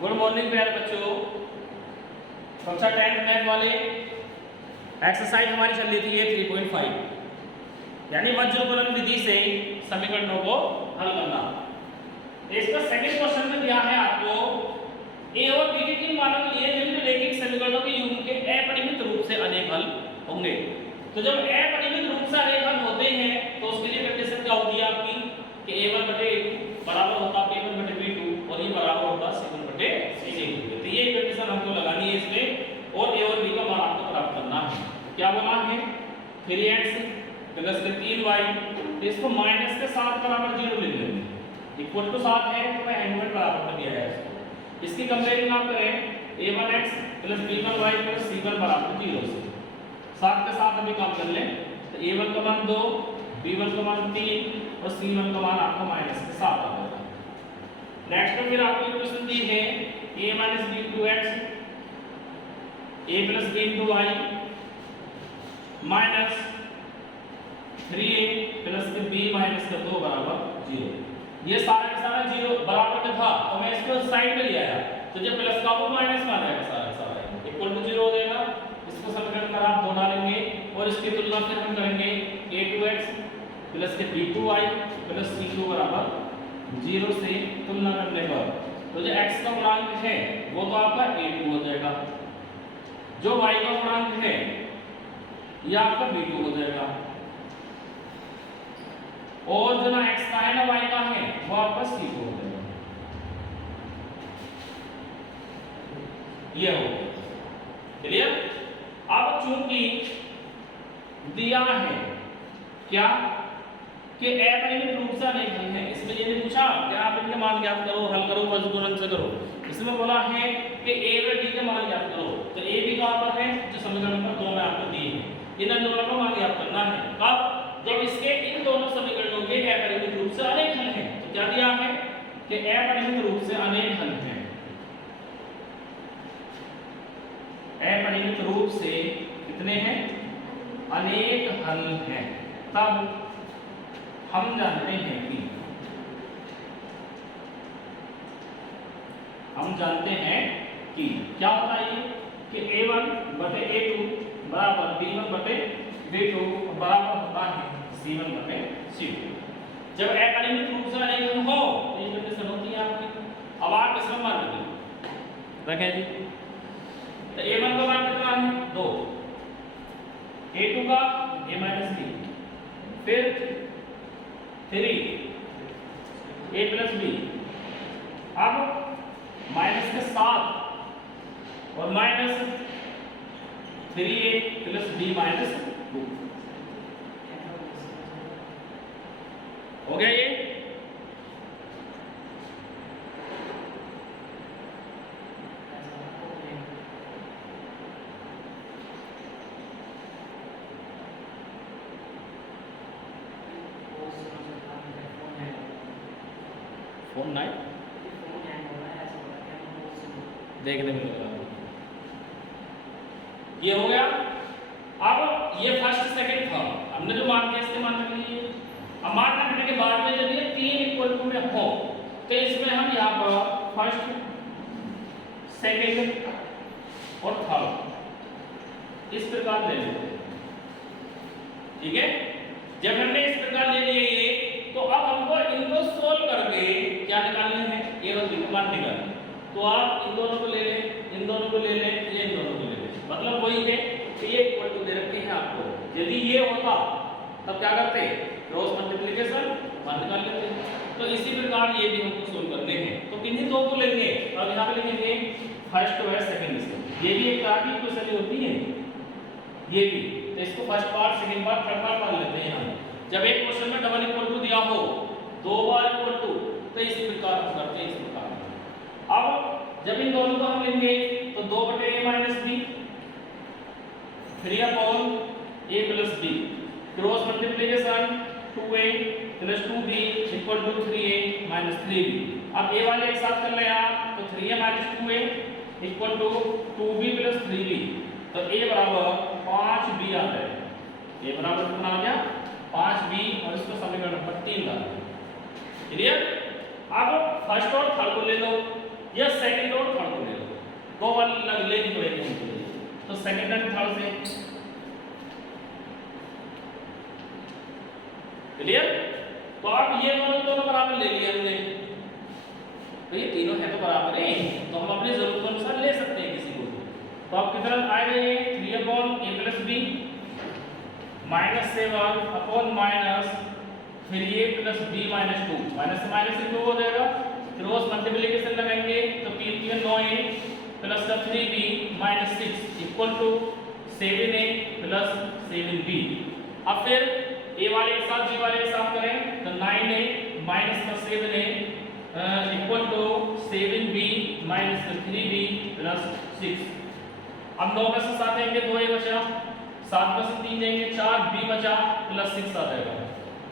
Good morning प्यारे बच्चों। कक्षा 10 मैथ वाले एक्सरसाइज हमारी चल रही थी ये 3.5 यानी वज्रकुलन विधि से समीकरणों को हल करना। इसका सेकंड क्वेश्चन में दिया है आपको ए और बी के किन मानों के लिए निम्न रैखिक समीकरणों के युग्म के अपरिमित रूप से अनेक हल होंगे। तो जब अपरिमित रूप से अनेक हल होते हैं तो उसके लिए कंडीशन क्या होगी आपकी कि a1 बटे a2 बराबर होता है b1 बटे b2 और ये बराबर होता है c1 बटे c2। तो ये कंडीशन हमको लगानी है इसमें और a और b का मान आपको प्राप्त करना है। क्या बोला है 3x प्लस 3y, तो इसको माइनस के साथ बराबर 0 ले लेंगे। इक्वल टू 7 है तो मैं एंगल बराबर कर दिया है इसको। इसकी कंपेयरिंग आप करें a1x plus b1y plus c1 बराबर 0 से 7 के साथ अभी काम कर लें तो a1 का मान 2, b1 का मान 3 और c1 का मान आपका माइनस के साथ आ जाएगा। नेक्स्ट में फिर आपको इक्वेशन दी है a minus b into x a plus b into y minus 3a plus b minus का 2 बराबर 0। ये सारा का सारा 0 बराबर में था तो मैं इसको साइड में ले आया तो जब प्लस का वो माइनस में आ जाएगा सारा का सारा इक्वल टू 0 हो जाएगा। इसको समीकरण में आप दो डालेंगे और इसकी तुलना फिर हम करेंगे a2x प्लस के b2y प्लस c2 बराबर 0 से तुलना करने पर तो जो x का गुणांक है वो तो आपका a2 हो जाएगा, जो y का गुणांक है ये आपका b2 हो जाएगा और जो ना x का है ना y का है वो आपका c2 हो जाएगा। ये हो क्लियर। अब चूंकि दिया है क्या कि अपरिमित रूप से अनेक हल हैं, इसमें ये नहीं पूछा कि आप इनके मान ज्ञात करो, हल करो, वज्रकुलन से करो। इसमें बोला है कि a व b के मान ज्ञात करो। तो a b कहां पर है जो समीकरण नंबर 2 में आपको दिए हैं, इन दोनों का मान ज्ञात करना है। कब? जब इसके इन दोनों समीकरणों के अपरिमित रूप से अनेक हल हैं। तो क्या दिया है कि अपरिमित रूप से अनेक हल हैं, अपरिमित रूप से कितने हैं, अनेक हल हैं। तब हम जानते हैं कि क्या होता है ये कि a1 बटे a2 बराबर b1 बटे b2 बराबर होता है c1 बटे c2। जब अपरिमित रूप से अनेक हल हो तो ये कंडीशन होती है आपकी। अब आप इसमें मान रखें जी तो a1 का मान कितना है 2, a2 का a माइनस 3, फिर 3 a प्लस b, अब माइनस के साथ और minus 3a plus b minus 2 हो गया ये। फोन नाइन देखने में लगा ये हो गया। अब ये फर्स्ट सेकंड था, हमने जो मान किया इसके मान रख लिए। अब मान रखने के बाद में जब ये 3 इक्वल टू में हो तो इसमें हम यहाँ पर फर्स्ट सेकंड और थर्ड इस प्रकार ले लेते हैं। ठीक है, जब हमने इस प्रकार ले लिए ये तो अब हमको इनको सोल्व करके क्या निकालने हैं, ये बस मान निकालने। तो आप इन दोनों को ले लें, इन दोनों को ले लें, ये इन दोनों को ले लें। मतलब वही है कि ये इक्वल टू दे रखे हैं आपको। यदि ये होता तब क्या करते, क्रॉस मल्टीप्लिकेशन मान निकाल लेते। तो इसी प्रकार ये भी हमको सोल्व करने हैं। तो किन्हीं दो को लेंगे, अब यहाँ पे लिखेंगे फर्स्ट व सेकंड से। ये भी एक तरह की इक्वेशन होती है ये भी। तो इसको first part, second part, third part मान लेते हैं यहाँ। जब एक क्वेश्चन में डबल इक्वल टू दिया हो, दो बार इक्वल टू, तो इस प्रकार हम करते हैं इस प्रकार। अब जब इन दोनों को हम लेंगे तो 2 बटे a minus b 3 upon a plus b, cross multiplication 2a plus 2b equal to 3a minus 3b। अब a वाले एक साथ कर ले आप तो 3a minus 2a equal to 2b plus 3b। तो a बराबर 5b आ जाएगा। a बराबर कितना आ गया 5b और इसको समीकरण नंबर 3 डाल। क्लियर। अब फर्स्ट और थर्ड को ले लो या सेकंड और थर्ड को ले लो, दो वाली लेनी पड़ेगी उनके लिए। तो सेकंड एंड थर्ड से क्लियर। तो आप ये दोनों बराबर ले लिए हमने, तो ये तीनों है तो बराबर है, तो हम अपनी जरूरत के अनुसार ले सकते हैं किसी को। तो आप कितना आएगा ये 3/a+b -7 अपॉन माइनस फिर ये प्लस b -2, माइनस से माइनस से 2 हो जाएगा, क्रॉस मल्टीप्लिकेशन लगाएंगे तो 3 9a plus 3b -6 equal to 7a plus 7b। अब फिर a वाले के साथ b वाले के साथ करें तो 9a minus 7a equal to 7b minus 3b plus 6। अब 9 में से 7 जाएंगे 2a बचा, 7 में से 3 जाएंगे 4b बचा प्लस 6 आ जाएगा।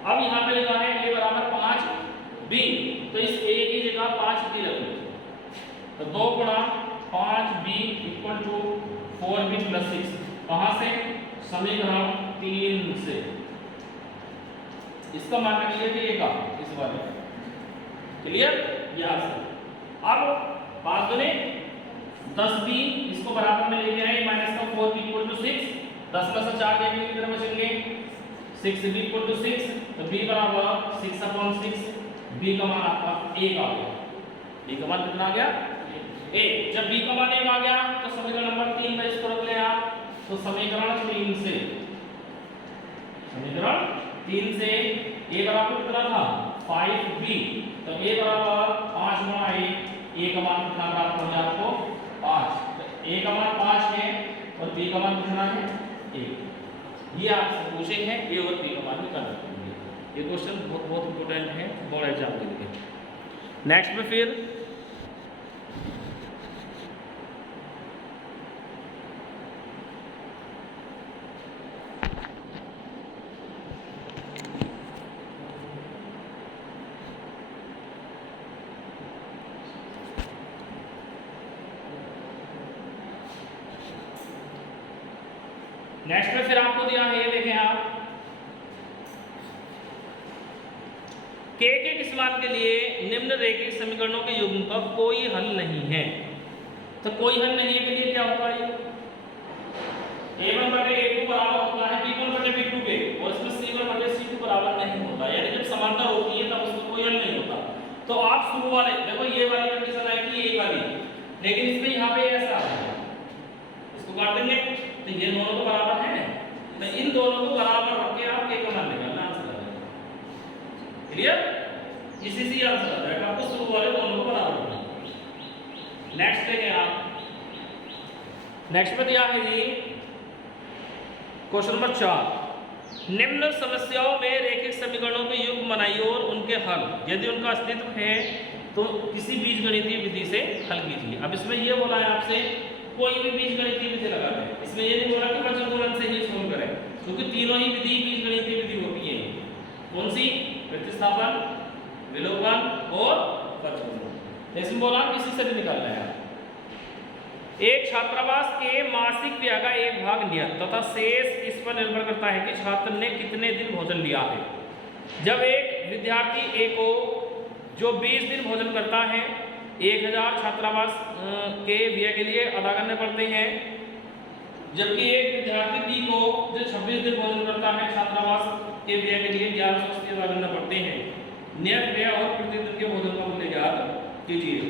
अब यहाँ पे लिखा है a बराबर 5b, तो इस a की जगह 5b रख लो, तो 2 गुणा 5b equal to 4b plus 6। कहाँ से? समीकरण 3 से। इसका मान रख लिया a का इस बारे में, क्लियर। यहाँ से अब 5 दूनी 10b, इसको बराबर में लेके आए माइनस का 4b इक्वल टू 6, 10 में से 4 जाएंगे कितने बचेंगे 6b इक्वल टू 6, तो b बराबर 6/6, b का मान आपका 1 आ गया। b का मान कितना आ गया 1। जब b का मान 1 आ गया तो समीकरण नंबर 3 में इसको रख ले आप, तो समीकरण 3 से a बराबर कितना था 5b, तो a बराबर 5 गुणा a का मान कितना प्राप्त हो गया आपको 5, तो a का मान 5 है और b का मान कितना है 1। ये आपसे पूछे हैं a और b का मान निकालना है। ये क्वेश्चन बहुत इंपॉर्टेंट है बोर्ड एग्जाम के लिए। नेक्स्ट में फिर आपको दिया है, ये देखें आप k के किस मान के लिए निम्न रेखीय समीकरणों के युग्म का कोई हल नहीं है। तो कोई हल नहीं है के लिए क्या होता है, a1 बटे a2 बराबर होता है b1 बटे b2 के, और इसमें c1 बटे c2 बराबर नहीं होता, यानी जब समानता होती है तब उसमें कोई हल नहीं होता। तो आप शुरू वाले देखो ये वाली कंडीशन आएगी a वाली, लेकिन इसमें यहाँ पे ऐसा है, इसको काट देंगे तो ये दोनों तो बराबर है, तो इन दोनों को बराबर रख के आप k का मान निकालना आंसर आ जाएगा। क्लियर, इसी से आंसर आ जाएगा, आपको शुरू वाले दोनों को बराबर रखना। नेक्स्ट देखें आप, नेक्स्ट में दिया है जी क्वेश्चन नंबर 4, निम्न समस्याओं में रेखिक समीकरणों के युग्म बनाइए और उनके हल, यदि उनका अस्तित्व है तो किसी बीजगणितीय विधि से हल कीजिए। अब इसमें यह बोला है आपसे कोई भी बीजगणितीय विधि लगा दें, इसमें ये नहीं बोला कि वज्र गुणन से ही सोल्व करें, क्योंकि तीनों ही विधि बीजगणितीय विधि होती है। कौन सी? प्रतिस्थापन, विलोपन और वज्र गुणन। इसमें बोला किसी से भी निकालना है। एक छात्रावास के मासिक व्यय का एक भाग नियत तथा शेष इस पर निर्भर करता है कि छात्र ने कितने दिन भोजन लिया है। जब एक विद्यार्थी ए को जो 20 दिन भोजन करता है 1000 छात्रावास के व्यय के लिए अदा करने पड़ते हैं, जबकि एक विद्यार्थी बी को जो 26 दिन भोजन करता है छात्रावास के व्यय के लिए 1180 अदा करने पड़ते हैं। नियत व्यय और प्रतिदिन के भोजन का मूल्य ज्ञात कीजिए।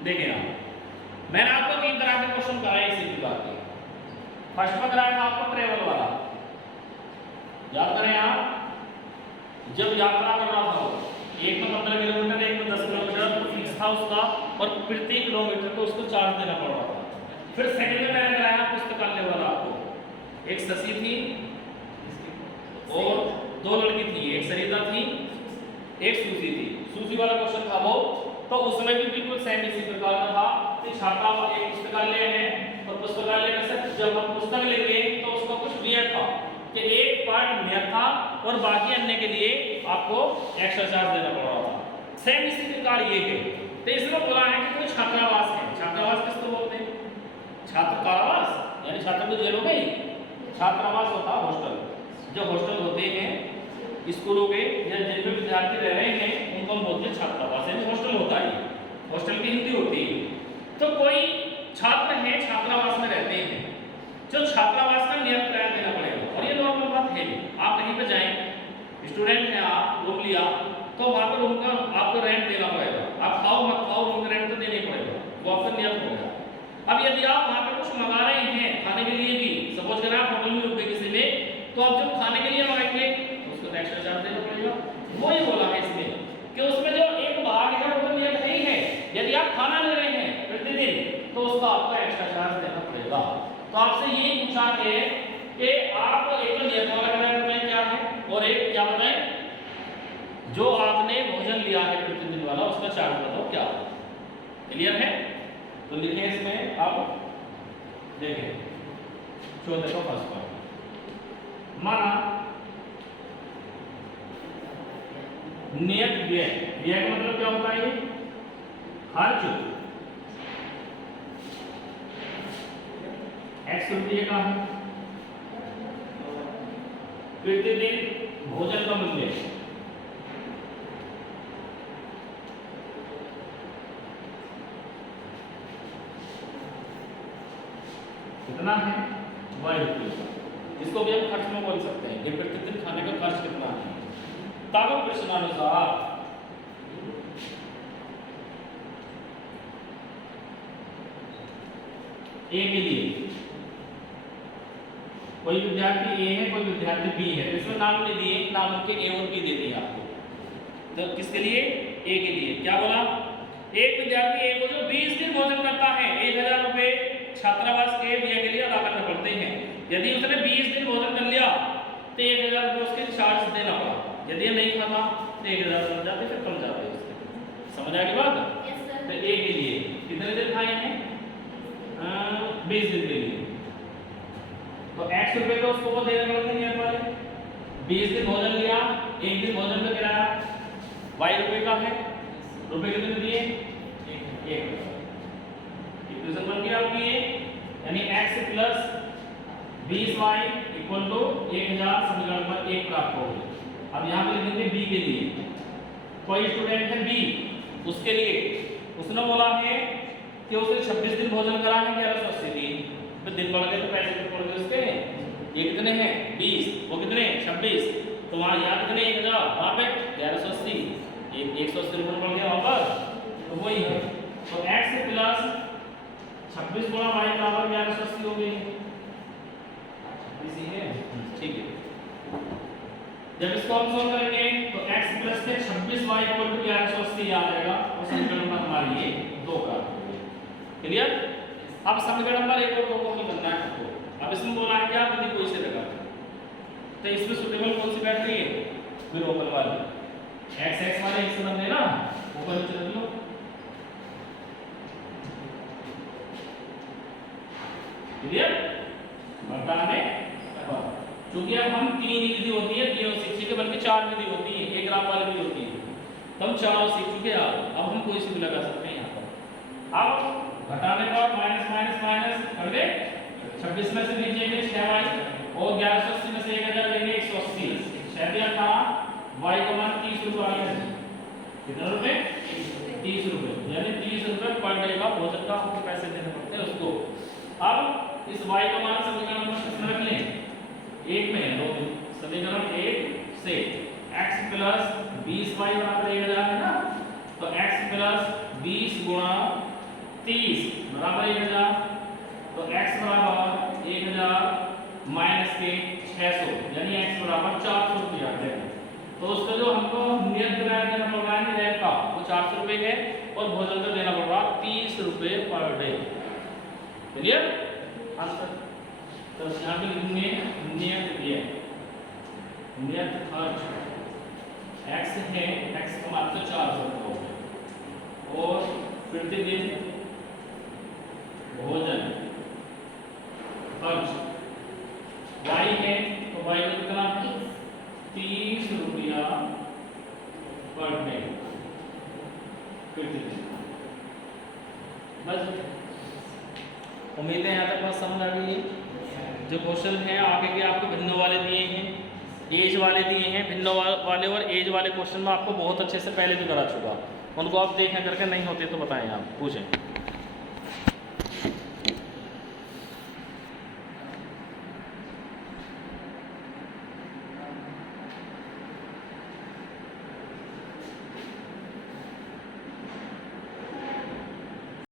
देखिए आप, मैंने आपको 3 तरह के क्वेश्चन कराए इसी की बात की। फर्स्ट में कराया था आपको ट्रेवल वाला, याद करें आप, जब यात्रा कर रहा था एक में 15 किलोमीटर, एक में 10 किलोमीटर, तो फिक्स था उसका, और प्रति किलोमीटर को उसको चार्ज देना पड़ रहा था। फिर सेकंड में मैंने कराया पुस्तकालय वाला आपको, एक शशि थी और 2 लड़की थी, एक सरिता थी एक सूजी थी। सूजी वाला क्वेश्चन था वो, तो उसमें भी बिल्कुल सेम इसी प्रकार का था कि छात्रा एक पुस्तकालय है और पुस्तकालय में से जब हम पुस्तक लेंगे तो उसका कुछ नियत था कि एक पार्ट नियत था और बाकी अन्य के लिए आपको एक्स्ट्रा चार्ज देना पड़ रहा था। सेम इसी प्रकार ये है। तो इसमें बोला है कि कोई छात्रावास है, छात्रावास किसको बोलते हैं? छात्र कारावास यानी छात्र को जेल हो गई, छात्रावास होता है हॉस्टल। जो हॉस्टल होते हैं स्कूलों के या जिन पे विद्यार्थी रह रहे हैं उनको हम बोलते हैं छात्रावास, यानी हॉस्टल होता है। हॉस्टल की हिंदी होती है। तो कोई छात्र है छात्रावास में रहते हैं, जो छात्रावास का नियत किराया देना पड़ेगा। और ये नॉर्मल बात है, आप कहीं पे जाएं, स्टूडेंट है, आप रूम लिया तो वहाँ पर रूम का आपको रेंट देना पड़ेगा। आप खाओ मत खाओ, रूम का रेंट तो देना ही पड़ेगा, वो आपका नियत हो गया। अब यदि आप वहाँ पर कुछ मंगा रहे हैं खाने के लिए भी, सपोज करें आप होटल में रुके किसी में, तो आप जब खाने के लिए मंगाएंगे तो उसको एक्स्ट्रा चार्ज देना पड़ेगा। वो ही बोला है इसमें कि उसमें जो एक भाग है वो तो नियत है ही है। यदि आप खाना ले रहे हैं प्रतिदिन तो उसका आपको एक्स्ट्रा चार्ज देना पड़ेगा। तो आपसे ये पूछा है कि आप एक तो नियत वाला किराया बताएं क्या है, और एक क्या बताएं जो आपने भोजन लिया है प्रतिदिन वाला उसका चार्ज बताओ क्या। क्लियर है? तो लिखें इसमें, आप देखें 14 का फर्स्ट पॉइंट। माना नियत व्यय, व्यय का मतलब क्या होता है? ये खर्च x रुपये का है, प्रतिदिन भोजन का मूल्य कितना है? y रुपये। इसको भी हम खर्च में बोल सकते हैं, ये प्रतिदिन खाने का खर्च कितना है। तब प्रश्नानुसार ए के लिए कोई विद्यार्थी ए है, कोई विद्यार्थी बी है, तो इसमें नाम नहीं दिए, नाम उनके ए और बी दे दिए आपको। तो किसके लिए? ए के लिए। क्या बोला? एक विद्यार्थी ए को जो 20 दिन भोजन करता है 1000 रुपए छात्रावास के व्यय के लिए अदा करने पड़ते हैं। यदि उसने 20 दिन भोजन कर लिया तो 1000 रुपये उसके चार्ज देना पड़ा। यदि ये नहीं खाता तो 1000 बन जाते, फिर कम जाते उसके। समझ आ गई बात? तो ए के लिए कितने दिन खाए हैं? 20 दिन के लिए। तो x रुपए का उसको वो देने पड़ते हैं वाले। 20 दिन भोजन लिया, एक दिन भोजन का किराया y रुपए का है। रुपए कितने दिए? 1। इक्वेशन बन गया आपकी ये, यानी x plus 20y equal to 1000 समीकरण नंबर 1 प्राप्त हो गई। अब यहाँ पे लिखेंगे b के लिए। कोई स्टूडेंट है b, उसके लिए उसने बोला है कि उसने 26 दिन भोजन करा है 1180 दिन। तो दिन बढ़ गए तो पैसे कितने बढ़ गए उसके? ये कितने हैं? 20, वो कितने? 26। तो वहाँ यहाँ कितने? 1000, वहाँ पे 1180, 180 रुपये बढ़ गया वहाँ पर। तो वही है, तो x प्लस 26 गुणा y बराबर 1180 हो गई। इसी है, ठीक है। जब इसको हम सॉल्व करेंगे तो x प्लस के 26y इक्वल टू 1180 आ जाएगा, और समीकरण नंबर हमारी ये 2 का। क्लियर? अब समीकरण नंबर 1 और 2 को हल करना है आपको। अब इसमें बोला है क्या? यदि कोई से लगा तो इसमें सुटेबल कौन सी बैठ रही है? विलोपन वाली। x x वाले एक से बनने ना, ऊपर नीचे रख लो। क्लियर? बताने क्योंकि अब हम 3 विधि होती है, 3 सीख चुके, बल्कि 4 विधि होती है, एक ग्राफ वाली भी होती है। तो हम 4 सीख चुके। अब हम कोई सी भी लगा सकते हैं यहाँ पर। अब घटाने पर माइनस माइनस माइनस कर दे, 26 में से लीजिएंगे 6y और 1180 में से 1000 लेंगे 180। 6 दिया था, y का मान 30 रुपये आ गया। कितना रुपए? 30 रुपये, यानी 30 रुपये पर डे का भोजन का आपको पैसे देने पड़ते हैं उसको। अब इस y का मान समीकरण नंबर कितना रख लें? 1 में 2 समीकरण 1 से x प्लस 20y बराबर 1000 है ना, तो x प्लस 20 गुणा 30 बराबर 1000, तो x बराबर 1000 माइनस के 600, यानी x बराबर 400 रुपये आ जाएगा। तो उसका जो हमको नियत किराया देना पड़ रहा है रेंट का, वो 400 रुपये है, और भोजन का देना पड़ रहा 30 रुपये पर डे। क्लियर? आंसर तो यहाँ पे लिखेंगे नियत व्यय, नियत खर्च x है, x का मान तो 400 हो गया, और प्रतिदिन भोजन खर्च y है, तो y का कितना? 30 रुपया पर डे प्रतिदिन। बस उम्मीद है यहाँ तक बात समझ आ गई है। जो क्वेश्चन है आगे के आपको भिन्नों वाले दिए हैं, एज वाले दिए हैं, भिन्नों वाले और एज वाले क्वेश्चन में आपको बहुत अच्छे से पहले भी करा चुका, उनको आप देखें करके नहीं होते तो बताएं, आप पूछें।